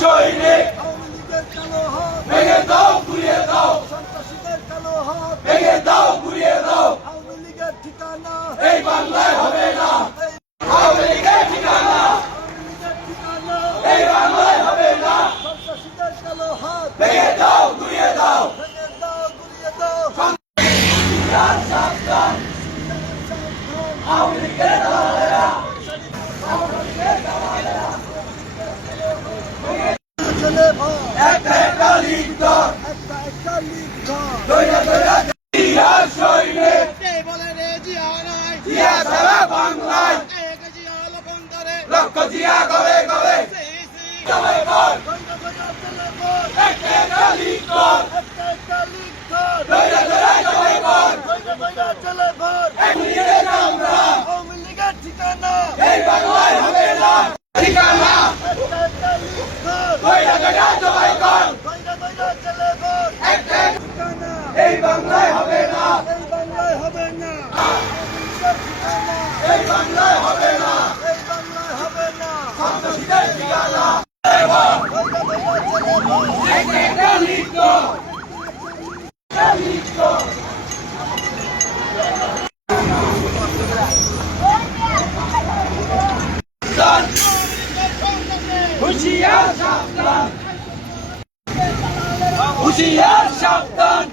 সৈনিক আওয়ামী লীগের কালো হাত ভেঙে দাও, ঘুরিয়ে দাও, সন্ত্রাসীদের কালো হাত ভেঙে দাও, ঘুরিয়ে দাও। আওয়ামী লীগের ঠিকানা এই বাংলায় হবে না আওয়ামী লীগের ঠিকানা, আওয়ামী লীগের ঠিকানা এই বাংলায় হবে না। সন্ত্রাসীদের কালো হাত ভেঙে দাও, ঘুরিয়ে দাও। ভেঙে দাও, গুড়িয়ে দাও। সাবধান, আওয়ামী লীগের দালালেরা, ছেলে ভাই একটা একটা লীগ ধর, একটা লীগ ধর। দইরা দইরা জিয়ার সৈনিক, কে বলে রে জিয়া নাই জিয়া সারা বাংলায়, এক জিয়া হলো বন্দরে লক্ষ জিয়া গলে গলে, জবাই কর, ছেলে ভাই একটা একটা লীগ ধর, একটা লীগ ধর। দইরা দইরা জবাই কর। ছেলে ভাই এমনিতে আমরা আওয়ামী লীগের ঠিকানা এই বাংলায় হবে না ঠিকানা, একটা লীগ ধর। দইরা দইরা জবাই কর। ছেলে ভাই একটা ঠিকানা এই বাংলায় হবে না, এই বাংলায় হবে না। আওয়ামী লীগের ঠিকানা এই বাংলায় হবে না, এই বাংলায় হবে না। সন্ত্রাসীদের ঠিকানা। ছেলে ভাই একটা একটা লীগ ধর, একটা লীগ ধর। হুঁশিয়ার সাবধান, হুঁশিয়ার সাবধান।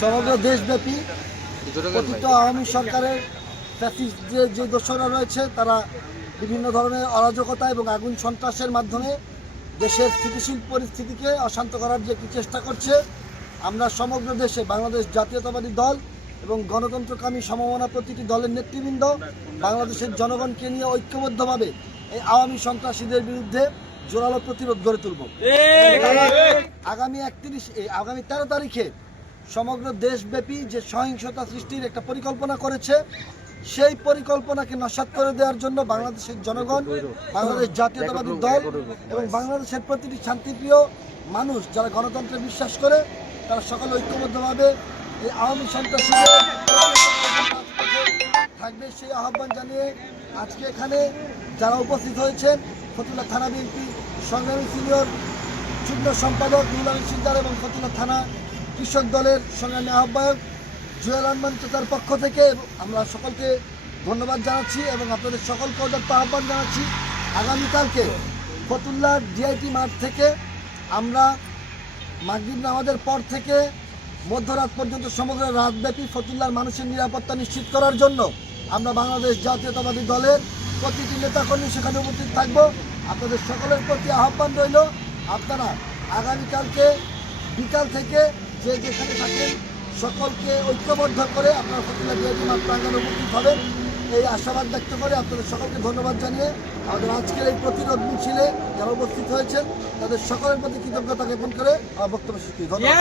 সমগ্র দেশব্যাপী কথিত আওয়ামী সরকারের ফ্যাসিস্ট যে দোসররা রয়েছে তারা বিভিন্ন ধরনের অরাজকতা এবং আগুন সন্ত্রাসের মাধ্যমে দেশের স্থিতিশীল পরিস্থিতিকে অশান্ত করার যে একটি চেষ্টা করছে, আমরা সমগ্র দেশে বাংলাদেশ জাতীয়তাবাদী দল এবং গণতন্ত্রকামী সমমনা প্রতিটি দলের নেতৃবৃন্দ বাংলাদেশের জনগণকে নিয়ে ঐক্যবদ্ধভাবে এই আওয়ামী সন্ত্রাসীদের বিরুদ্ধে জোরালো প্রতিরোধ গড়ে তুলব। আগামী 13 তারিখে সমগ্র দেশব্যাপী যে সহিংসতা সৃষ্টির একটা পরিকল্পনা করেছে, সেই পরিকল্পনাকে নস্যাৎ করে দেওয়ার জন্য বাংলাদেশের জনগণ, বাংলাদেশ জাতীয়তাবাদী দল এবং বাংলাদেশের প্রতিটি শান্তিপ্রিয় মানুষ যারা গণতন্ত্রে বিশ্বাস করে তারা সকলে ঐক্যবদ্ধভাবে এই আওয়ামী সন্ত্রাসীদের থাকবে সেই আহ্বান জানিয়ে আজকে এখানে যারা উপস্থিত হয়েছেন, ফতুল্লা থানা বিএনপি সংগ্রামী সিনিয়র যুগ্ম সম্পাদক নুরুল সিকদার এবং ফতুল্লা থানা কৃষক দলের সংগ্রামী আহ্বায়ক জুয়েল আহমান চাচার পক্ষ থেকে আমরা সকলকে ধন্যবাদ জানাচ্ছি এবং আপনাদের সকলকে উদাত্ত আহ্বান জানাচ্ছি। আগামীকালকে ফতুল্লার ডিআইটি মাঠ থেকে আমরা মাগরিব নামাজের পর থেকে মধ্যরাত পর্যন্ত সমগ্র রাতব্যাপী ফতুল্লার মানুষের নিরাপত্তা নিশ্চিত করার জন্য আমরা বাংলাদেশ জাতীয়তাবাদী দলের প্রতিটি নেতাকর্মী সেখানে উপস্থিত থাকব। আপনাদের সকলের প্রতি আহ্বান রইল, আপনারা আগামীকালকে বিকাল থেকে যে যেখানে থাকেন সকলকে ঐক্যবদ্ধ করে আপনারা ফতুল্লা ডিআইটি মাঠ প্রাঙ্গণে উপস্থিত হবেন এই আশাবাদ ব্যক্ত করে আপনাদের সকলকে ধন্যবাদ জানিয়ে আমাদের আজকের এই প্রতিরোধ মিছিলে যারা উপস্থিত হয়েছেন তাদের সকলের প্রতি কৃতজ্ঞতা জ্ঞাপন করে আমার বক্তব্য শেষ করি। ধন্যবাদ।